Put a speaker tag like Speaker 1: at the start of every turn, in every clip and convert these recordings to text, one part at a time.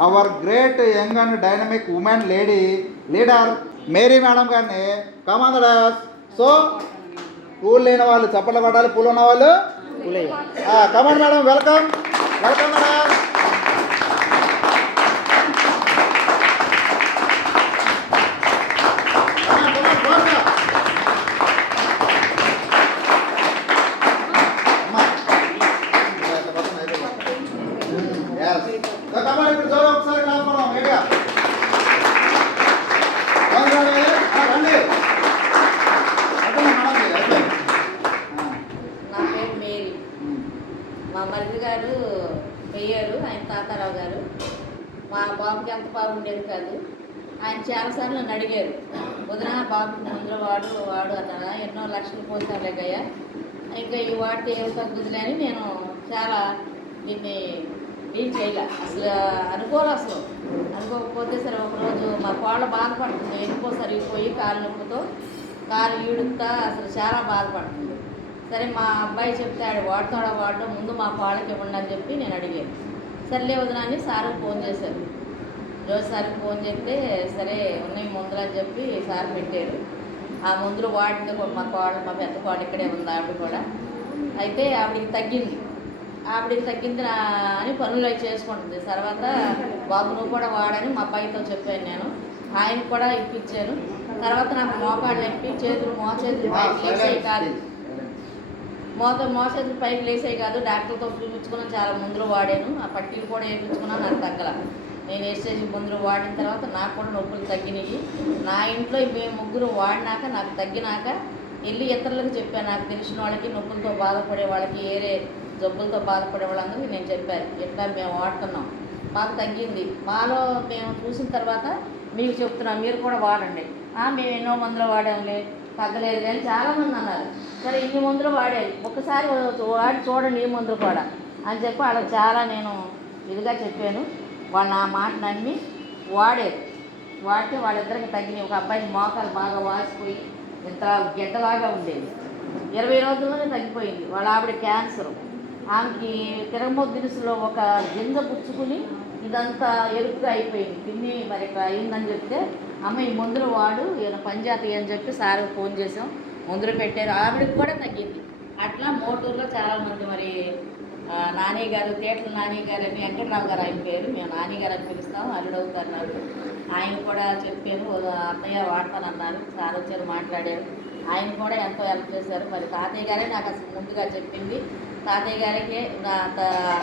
Speaker 1: Our great young and dynamic women lady leader Mary madam గారిని commanders so పూలు లేని వాళ్ళు చప్పట్లు కొట్టాలి పూలు ఉన్న వాళ్ళు command madam welcome welcome madam ఇప్పుడు చూడ ఒకసారి కలపడం ఏడిగా
Speaker 2: నా పేరు మేరీ. మా మరిది గారు మేయరు ఆయన తాతారావు గారు. మా బాబుకి ఎంత బాగుండేది కాదు. ఆయన చాలాసార్లు నన్ను అడిగారు వదిన బాబు ముందులో వాడు వాడు అన్నా ఎన్నో లక్షలు పోతారులేకయ్యా ఇంకా ఈ వాడితే ఏమి తగ్గుతుందిలే అని నేను చాలా దీన్ని డీల్ చేయలే. అసలు అనుకోలే అసలు. అనుకోకపోతే సరే ఒకరోజు మా కోళ్ళ బాధపడుతుంది. ఎందుకో పోయి కాలు నొప్పుతో కాలు ఈడుతా అసలు చాలా బాధపడుతుంది. సరే మా అబ్బాయి చెప్తే ఆడు వాడుతాడా వాడటం ముందు మా పాలకి ఇవ్వండి అని చెప్పి నేను అడిగాను. సర్లే వదినాన్ని సార్కి ఫోన్ చేశారు. రోజు సార్కి ఫోన్ చేస్తే సరే ఉన్నాయి మందులు అని చెప్పి సార్ పెట్టారు. ఆ మందులు వాడింది మా కోడ మా పెద్ద కోడ ఇక్కడే ఉంది ఆవిడ కూడా. అయితే ఆవిడకి తగ్గింది. ఆవిడకి తగ్గింది నా- అని పనులు అవి చేసుకుంటుంది. తర్వాత బాబు నువ్వు కూడా వాడని మా అబ్బాయితో చెప్పాను నేను. ఆయనకు కూడా ఇప్పించాను. తర్వాత నాకు మోకాళ్ళు ఎప్పి చేతులు మో చేతులు పైకి లేచాయి కాదు. మోత మోసేతులు పైకి లేసాయి కాదు. డాక్టర్తో చూపించుకున్నాను చాలా మందులు వాడాను. ఆ పట్టీలు కూడా వేయించుకున్నాను. నాకు తగ్గల. నేను వేసేసి మందులు వాడిన తర్వాత నాకు కూడా నొప్పులు తగ్గినాయి. నా ఇంట్లో మేము ముగ్గురు వాడినాక నాకు తగ్గినాక వెళ్ళి ఇతరులకు చెప్పాను. నాకు తెలిసిన వాళ్ళకి నొప్పులతో బాధపడే వాళ్ళకి ఏరే జబ్బులతో బాధపడే వాళ్ళందరికీ నేను చెప్పాను. ఇట్లా మేము వాడుతున్నాం. మాకు తగ్గింది. మాలో మేము చూసిన తర్వాత మీకు చెప్తున్నాం మీరు కూడా వాడండి. మేము ఎన్నో మందులు వాడాంలే తగ్గలేదు అని చాలామంది అన్నారు. సరే ఇన్ని మందులు వాడాలి ఒకసారి వాడి చూడండి ఈ మందులు కూడా అని చెప్పి వాళ్ళకి చాలా నేను ఇదిగా చెప్పాను. వాళ్ళు నా మాట నమ్మి వాడేది వాడితే వాళ్ళిద్దరికి తగ్గినాయి. ఒక అబ్బాయికి మోకాలు బాగా వాసిపోయి ఇంత గెడ్డలాగా ఉండేది. ఇరవై రోజుల్లోనే తగ్గిపోయింది. వాళ్ళ ఆవిడ క్యాన్సర్. ఆమెకి తిరగమొద్దు దినుసులో ఒక గింజ పుచ్చుకుని ఇదంతా ఎరుపుగా అయిపోయింది. తిని మరి ఇక్కడ అయిందని చెప్తే అమ్మ ఈ మందులు వాడు ఈయన పనిచేతాయి అని చెప్పి సార్ ఫోన్ చేసాం మందులు పెట్టారు. ఆవిడకి కూడా తగ్గింది. అట్లా మోటూరులో చాలామంది మరి నాని గారు తేటల నాని గారు అని వెంకటరావు గారు ఆయన పేరు మేము నాని గారు అని పిలుస్తాం అల్లుడు అవుతారు నాకు ఆయన కూడా చెప్పాను అత్తయ్య వాడతానన్నారు సార్ వచ్చారు మాట్లాడారు. ఆయన కూడా ఎంతో హెల్ప్ చేశారు. మరి తాతయ్య గారే నాకు అసలు ముందుగా చెప్పింది తాతయ్య గారికి నా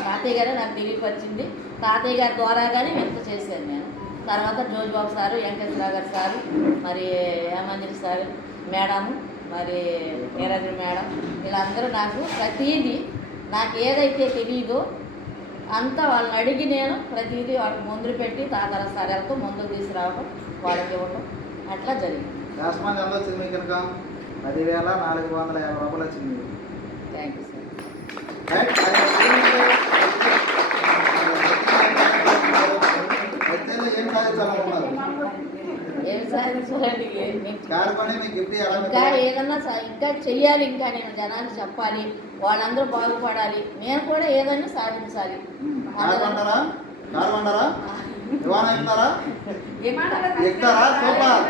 Speaker 2: తాతయ్య గారే నాకు తెలియపరిచింది తాతయ్య గారి ద్వారాగానే ఎంత చేశాను నేను. తర్వాత జోజిబాబు సారు వెంకటేశ్వరరావు గారు సారు మరి హేమంజలి సారు మేడము మరి నీరజ మేడం వీళ్ళందరూ నాకు ప్రతీది నాకు ఏదైతే తెలియదో అంతా వాళ్ళని అడిగి నేను ప్రతిదీ వాళ్ళకి మందులు పెట్టి తాతర సరేలతో మందులు తీసుకురావడం వాళ్ళకి ఇవ్వటం అట్లా జరిగింది.
Speaker 1: ఎంత వచ్చింది మీకు పదివేల నాలుగు వందల యాభై రూపాయలు వచ్చింది.
Speaker 2: Thank you sir.
Speaker 1: ఏం సాధించాలనుకున్నారు
Speaker 2: ఇంకా ఏదన్నా సా- ఇంకా చెయ్యాలి ఇంకా నేను జనానికి చెప్పాలి వాళ్ళందరూ బాగుపడాలి. నేను కూడా ఏదైనా సాధించాలి.
Speaker 1: ఎక్కుతారా సూపర్.